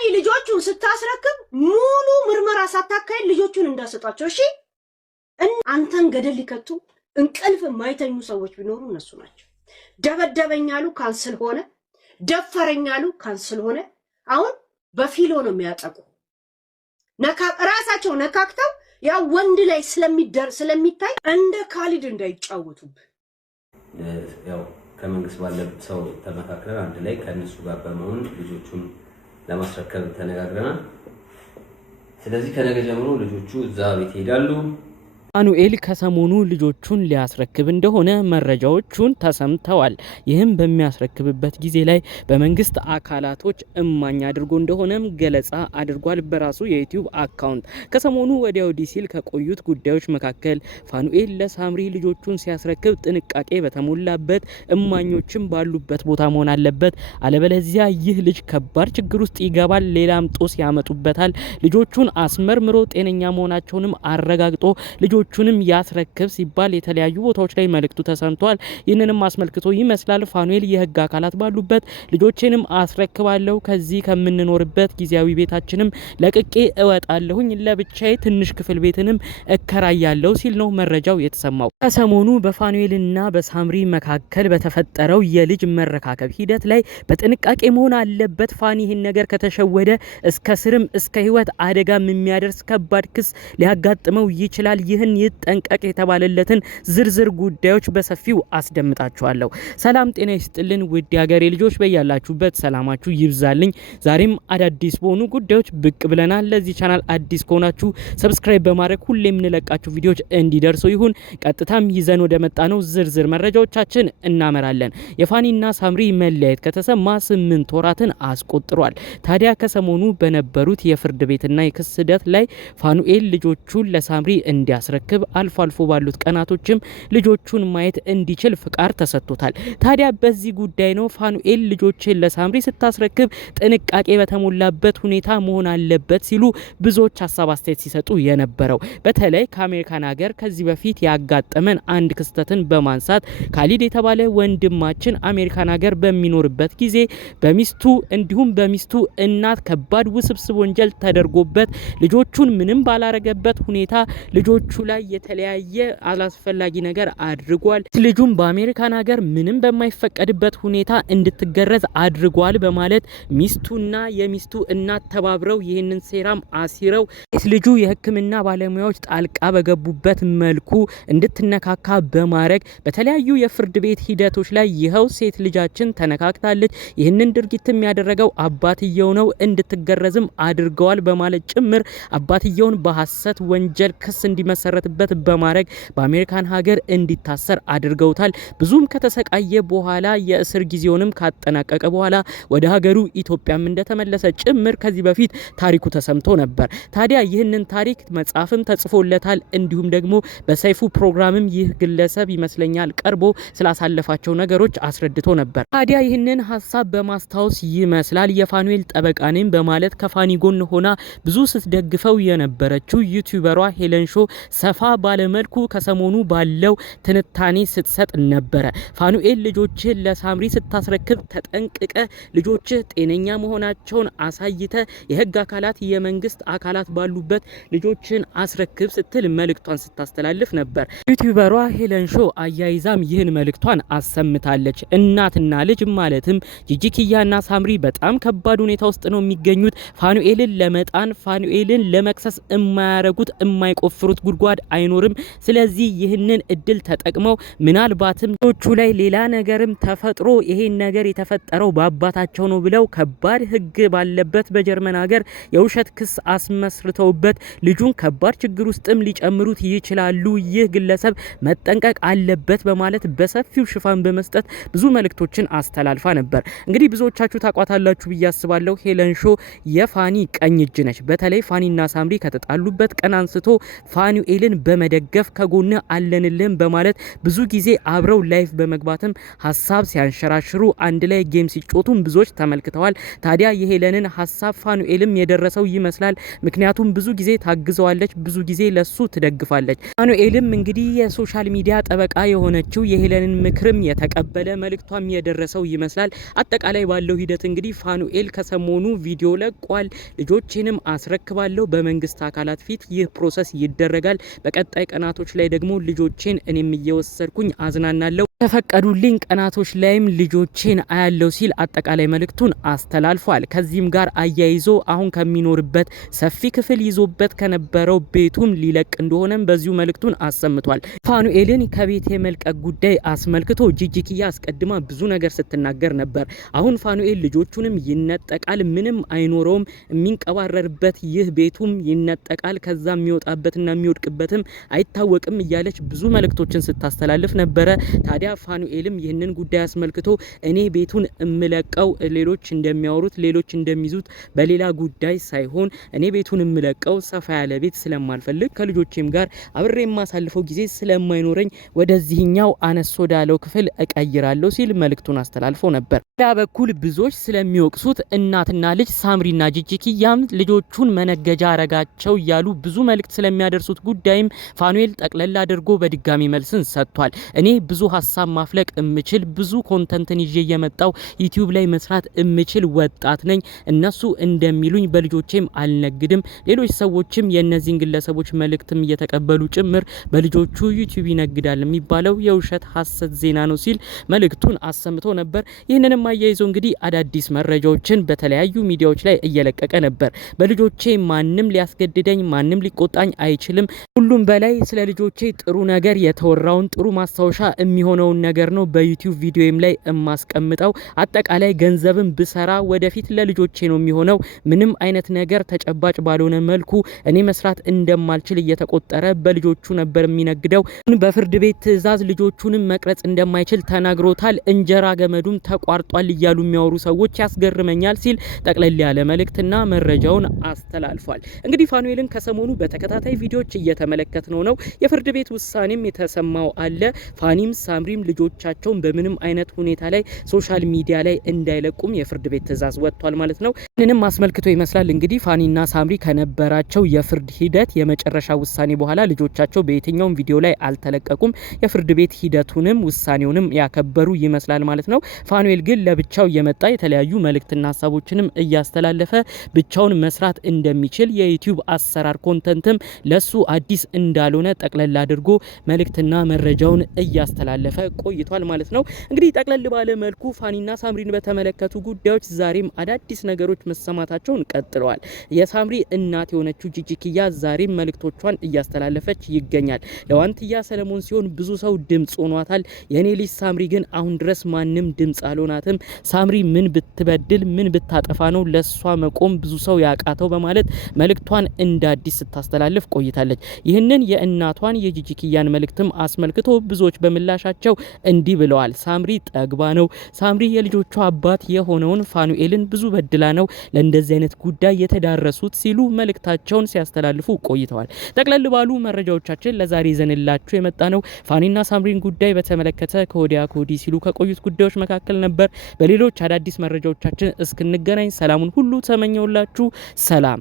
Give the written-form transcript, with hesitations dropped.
ፋኒ ልጆቹን ስታስረክብ ሙሉ ምርመራ ሳታካይ ልጆቹን እንዳሰጣቸው እሺ። አንተን ገደል ሊከቱ እንቅልፍ የማይተኙ ሰዎች ቢኖሩ እነሱ ናቸው። ደበደበኛሉ ካንስል ሆነ፣ ደፈረኛሉ ካንስል ሆነ። አሁን በፊሎ ነው የሚያጠቁ ራሳቸው ነካክተው ያ ወንድ ላይ ስለሚታይ እንደ ካሊድ እንዳይጫወቱብ ያው ከመንግስት ባለበት ሰው ተመካክረን አንድ ላይ ከነሱ ጋር በመሆን ልጆቹን ለማስረከብ ተነጋግረናል። ስለዚህ ከነገ ጀምሮ ልጆቹ እዛ ቤት ይሄዳሉ። ፋኑኤል ከሰሞኑ ልጆቹን ሊያስረክብ እንደሆነ መረጃዎቹን ተሰምተዋል። ይህም በሚያስረክብበት ጊዜ ላይ በመንግስት አካላቶች እማኝ አድርጎ እንደሆነም ገለጻ አድርጓል በራሱ የዩቲዩብ አካውንት። ከሰሞኑ ወዲያ ወዲህ ሲል ከቆዩት ጉዳዮች መካከል ፋኑኤል ለሳምሪ ልጆቹን ሲያስረክብ ጥንቃቄ በተሞላበት እማኞችም ባሉበት ቦታ መሆን አለበት፣ አለበለዚያ ይህ ልጅ ከባድ ችግር ውስጥ ይገባል፣ ሌላም ጦስ ያመጡበታል። ልጆቹን አስመርምሮ ጤነኛ መሆናቸውንም አረጋግጦ ልጆቹንም ያስረክብ ሲባል የተለያዩ ቦታዎች ላይ መልእክቱ ተሰምቷል። ይህንንም አስመልክቶ ይመስላል ፋኑኤል የህግ አካላት ባሉበት ልጆቼንም አስረክባለሁ፣ ከዚህ ከምንኖርበት ጊዜያዊ ቤታችንም ለቅቄ እወጣለሁኝ፣ ለብቻዬ ትንሽ ክፍል ቤትንም እከራያለሁ ሲል ነው መረጃው የተሰማው። ከሰሞኑ በፋኑኤልና በሳምሪ መካከል በተፈጠረው የልጅ መረካከብ ሂደት ላይ በጥንቃቄ መሆን አለበት። ፋኒ ይህን ነገር ከተሸወደ እስከ ስርም እስከ ህይወት አደጋም የሚያደርስ ከባድ ክስ ሊያጋጥመው ይችላል። ይህን ይጠንቀቅ የተባለለትን ዝርዝር ጉዳዮች በሰፊው አስደምጣችኋለሁ። ሰላም ጤና ይስጥልን ውድ የሀገሬ ልጆች፣ በያላችሁበት ሰላማችሁ ይብዛልኝ። ዛሬም አዳዲስ በሆኑ ጉዳዮች ብቅ ብለናል። ለዚህ ቻናል አዲስ ከሆናችሁ ሰብስክራይብ በማድረግ ሁሌ የምንለቃችሁ ቪዲዮዎች እንዲደርሱ ይሁን። ቀጥታም ይዘን ወደ መጣነው ዝርዝር መረጃዎቻችን እናመራለን። የፋኒና ሳምሪ መለያየት ከተሰማ 8 ወራትን አስቆጥሯል። ታዲያ ከሰሞኑ በነበሩት የፍርድ ቤትና የክስ ሂደት ላይ ፋኑኤል ልጆቹን ለሳምሪ እንዲያስረክብ አልፎ አልፎ ባሉት ቀናቶችም ልጆቹን ማየት እንዲችል ፍቃድ ተሰጥቶታል። ታዲያ በዚህ ጉዳይ ነው ፋኑኤል ልጆችን ለሳምሪ ስታስረክብ ጥንቃቄ በተሞላበት ሁኔታ መሆን አለበት ሲሉ ብዙዎች ሀሳብ አስተያየት ሲሰጡ የነበረው። በተለይ ከአሜሪካን ሀገር ከዚህ በፊት ያጋጠመን አንድ ክስተትን በማንሳት ካሊድ የተባለ ወንድማችን አሜሪካን ሀገር በሚኖርበት ጊዜ በሚስቱ እንዲሁም በሚስቱ እናት ከባድ ውስብስብ ወንጀል ተደርጎበት ልጆቹን ምንም ባላረገበት ሁኔታ ልጆቹ ላይ የተለያየ አላስፈላጊ ነገር አድርጓል። ልጁም በአሜሪካን ሀገር ምንም በማይፈቀድበት ሁኔታ እንድትገረዝ አድርጓል በማለት ሚስቱና የሚስቱ እናት ተባብረው ይህንን ሴራም አሲረው ልጁ የሕክምና ባለሙያዎች ጣልቃ በገቡበት መልኩ እንድትነካካ በማድረግ በተለያዩ የፍርድ ቤት ሂደቶች ላይ ይኸው ሴት ልጃችን ተነካክታለች፣ ይህንን ድርጊትም ያደረገው አባትየው ነው፣ እንድትገረዝም አድርገዋል በማለት ጭምር አባትየውን በሐሰት ወንጀል ክስ እንዲመሰረትበት በማድረግ በአሜሪካን ሀገር እንዲታሰር አድርገውታል። ብዙም ከተሰቃየ በኋላ የእስር ጊዜውንም ካጠናቀቀ በኋላ ወደ ሀገሩ ኢትዮጵያም እንደተመለሰ ጭምር ከዚህ በፊት ታሪኩ ተሰምቶ ነበር። ታዲያ ይህንን ታሪክ መጽሐፍም ተጽፎለታል። እንዲሁም ደግሞ በሰይፉ ፕሮግራምም ይህ ግለሰብ ይመስለኛል ቀርቦ ስላሳለፋቸው ነገሮች አስረድቶ ነበር። ታዲያ ይህንን ሀሳብ በማስታወስ ይመስላል የፋኑኤል ጠበቃ ነኝ በማለት ከፋኒ ጎን ሆና ብዙ ስትደግፈው የነበረችው ዩቲዩበሯ ሄለን ሾ ሰፋ ባለመልኩ ከሰሞኑ ባለው ትንታኔ ስትሰጥ ነበረ። ፋኑኤል ልጆችን ለሳምሪ ስታስረክብ ተጠንቅቀ ልጆች ጤነኛ መሆናቸውን አሳይተ የህግ አካላት የመንግስት አካላት ባሉበት ልጆችን አስረክብ ስትል መልእክቷን ስታስተላልፍ ነበር። ዩቲዩበሯ ሄለን ሾ አያይዛም ይህን መልእክቷን አሰምታለች። እናትና ልጅ ማለትም ጂጂኪያና ሳምሪ በጣም ከባድ ሁኔታ ውስጥ ነው የሚገኙት። ፋኑኤልን ለመጣን ፋኑኤልን ለመክሰስ የማያረጉት የማይቆፍሩት ጉድጓድ አይኖርም። ስለዚህ ይህንን እድል ተጠቅመው ምናልባትም ልጆቹ ላይ ሌላ ነገርም ተፈጥሮ ይሄን ነገር የተፈጠረው በአባታቸው ነው ብለው ከባድ ህግ ባለበት በጀርመን ሀገር የውሸት ክስ አስመስርተውበት ልጁን ከባድ ችግር ውስጥም ሊጨምሩት ይችላሉ። ይህ ግለሰብ መጠንቀቅ አለበት በማለት በሰፊው ሽፋን በመስጠት ብዙ መልእክቶችን አስተላልፋ ነበር። እንግዲህ ብዙዎቻችሁ ታቋታላችሁ ብዬ አስባለሁ። ሄለን ሾ የፋኒ ቀኝ እጅ ነች። በተለይ ፋኒና ሳምሪ ከተጣሉበት ቀን አንስቶ ፋኑኤል ፋኑኤልን በመደገፍ ከጎነ አለንልን በማለት ብዙ ጊዜ አብረው ላይፍ በመግባትም ሀሳብ ሲያንሸራሽሩ አንድ ላይ ጌም ሲጮቱም ብዙዎች ተመልክተዋል። ታዲያ የሄለንን ሀሳብ ፋኑኤልም የደረሰው ይመስላል። ምክንያቱም ብዙ ጊዜ ታግዘዋለች፣ ብዙ ጊዜ ለሱ ትደግፋለች። ፋኑኤልም እንግዲህ የሶሻል ሚዲያ ጠበቃ የሆነችው የሄለንን ምክርም የተቀበለ መልእክቷም የደረሰው ይመስላል። አጠቃላይ ባለው ሂደት እንግዲህ ፋኑኤል ከሰሞኑ ቪዲዮ ለቋል። ልጆቼንም አስረክባለሁ በመንግስት አካላት ፊት ይህ ፕሮሰስ ይደረጋል። በቀጣይ ቀናቶች ላይ ደግሞ ልጆቼን እኔም እየወሰድኩኝ አዝናናለሁ፣ ተፈቀዱልኝ ቀናቶች ላይም ልጆቼን አያለው ሲል አጠቃላይ መልእክቱን አስተላልፏል። ከዚህም ጋር አያይዞ አሁን ከሚኖርበት ሰፊ ክፍል ይዞበት ከነበረው ቤቱም ሊለቅ እንደሆነም በዚሁ መልእክቱን አሰምቷል። ፋኑኤልን ከቤት የመልቀቅ ጉዳይ አስመልክቶ ጂጂኪያ አስቀድማ ብዙ ነገር ስትናገር ነበር። አሁን ፋኑኤል ልጆቹንም ይነጠቃል፣ ምንም አይኖረውም፣ የሚንቀባረርበት ይህ ቤቱም ይነጠቃል፣ ከዛ የሚወጣበትና የሚወድቅበትም አይታወቅም እያለች ብዙ መልእክቶችን ስታስተላልፍ ነበረ። ታዲያ ፋኑኤልም ይህንን ጉዳይ አስመልክቶ እኔ ቤቱን እምለቀው ሌሎች እንደሚያወሩት ሌሎች እንደሚይዙት በሌላ ጉዳይ ሳይሆን እኔ ቤቱን እምለቀው ሰፋ ያለ ቤት ስለማልፈልግ ከልጆቼም ጋር አብሬ የማሳልፈው ጊዜ ስለማይኖረኝ ወደዚህኛው አነስ ወዳለው ክፍል እቀይራለሁ ሲል መልእክቱን አስተላልፎ ነበር። በሌላ በኩል ብዙዎች ስለሚወቅሱት እናትና ልጅ ሳምሪና ጂጂኪያም ልጆቹን መነገጃ አረጋቸው እያሉ ብዙ መልእክት ስለሚያደርሱት ጉዳይም ፋኑኤል ጠቅለል አድርጎ በድጋሚ መልስን ሰጥቷል። እኔ ብዙ ሀሳብ ማፍለቅ እምችል ብዙ ኮንተንትን ይዤ የመጣው ዩቲዩብ ላይ መስራት እምችል ወጣት ነኝ። እነሱ እንደሚሉኝ በልጆቼም አልነግድም። ሌሎች ሰዎችም የእነዚህን ግለሰቦች መልእክትም እየተቀበሉ ጭምር በልጆቹ ዩቲዩብ ይነግዳል የሚባለው የውሸት ሀሰት ዜና ነው ሲል መልእክቱን አሰምቶ ነበር። ይህንንም አያይዞ እንግዲህ አዳዲስ መረጃዎችን በተለያዩ ሚዲያዎች ላይ እየለቀቀ ነበር። በልጆቼ ማንም ሊያስገድደኝ ማንም ሊቆጣኝ አይችልም። ሁሉም በላይ ስለ ልጆቼ ጥሩ ነገር የተወራውን ጥሩ ማስታወሻ የሚሆነውን ነገር ነው በዩቲዩብ ቪዲዮም ላይ የማስቀምጠው። አጠቃላይ ገንዘብን ብሰራ ወደፊት ለልጆቼ ነው የሚሆነው። ምንም አይነት ነገር ተጨባጭ ባልሆነ መልኩ እኔ መስራት እንደማልችል እየተቆጠረ በልጆቹ ነበር የሚነግደው። በፍርድ ቤት ትዕዛዝ ልጆቹንም መቅረጽ እንደማይችል ተናግሮታል። እንጀራ ገመዱም ተቋርጧል እያሉ የሚያወሩ ሰዎች ያስገርመኛል ሲል ጠቅለል ያለ መልእክትና መረጃውን አስተላልፏል። እንግዲህ ፋኑኤልን ከሰሞኑ በተከታታይ ቪዲዮዎች እየተመለከትነው ነው። የፍርድ ቤት ውሳኔም የተሰማው አለ። ፋኒም ሳምሪም ልጆቻቸውን በምንም አይነት ሁኔታ ላይ ሶሻል ሚዲያ ላይ እንዳይለቁም የፍርድ ቤት ትዕዛዝ ወጥቷል ማለት ነው። ይህንንም አስመልክቶ ይመስላል እንግዲህ ፋኒና ሳምሪ ከነበራቸው የፍርድ ሂደት የመጨረሻ ውሳኔ በኋላ ልጆቻቸው በየትኛውም ቪዲዮ ላይ አልተለቀቁም። የፍርድ ቤት ሂደቱንም ውሳኔውንም ያከበሩ ይመስላል ማለት ነው። ፋኑኤል ግን ለብቻው እየመጣ የተለያዩ መልእክትና ሀሳቦችንም እያስተላለፈ ብቻውን መስራት እንደሚችል የዩቲዩብ አሰራር ኮንተንትም ለሱ አዲስ እንዳልሆነ ጠቅለል አድርጎ መልእክትና መረጃውን እያስተላለፈ ቆይቷል ማለት ነው። እንግዲህ ጠቅለል ባለ መልኩ ፋኒና ሳምሪን በተመለከቱ ጉዳዮች ዛሬም አዳዲስ ነገሮች መሰማታቸውን ቀጥለዋል። የሳምሪ እናት የሆነችው ጂጂኪያ ዛሬም መልእክቶቿን እያስተላለፈች ይገኛል። ለዋንትያ ሰለሞን ሲሆን ብዙ ሰው ድምጽ ሆኗታል። የኔ ልጅ ሳምሪ ግን አሁን ድረስ ማንም ድምጽ አልሆናትም። ሳምሪ ምን ብትበድል ምን ብታጠፋ ነው ለሷ መቆም ብዙ ሰው ያቃተው በማለት መልእክቷን እንደ አዲስ ስታስተላልፍ ቆይታለች። ይህንን የእናቷን የጂጂኪያን መልእክትም አስመልክቶ ብዙዎች በምላሻቸው እንዲህ ብለዋል። ሳምሪ ጠግባ ነው። ሳምሪ የልጆቿ አባት የሆነውን ፋኑኤልን ብዙ በድላ ነው ለእንደዚህ አይነት ጉዳይ የተዳረሱት ሲሉ መልእክታቸውን ሲያስተላልፉ ቆይተዋል። ጠቅለል ባሉ መረጃዎቻችን ለዛሬ ይዘንላችሁ የመጣ ነው ፋኒና ሳምሪን ጉዳይ በተመለከተ ከወዲያ ከወዲህ ሲሉ ከቆዩት ጉዳዮች መካከል ነበር። በሌሎች አዳዲስ መረጃዎቻችን እስክንገናኝ ሰላሙን ሁሉ ተመኘውላችሁ። ሰላም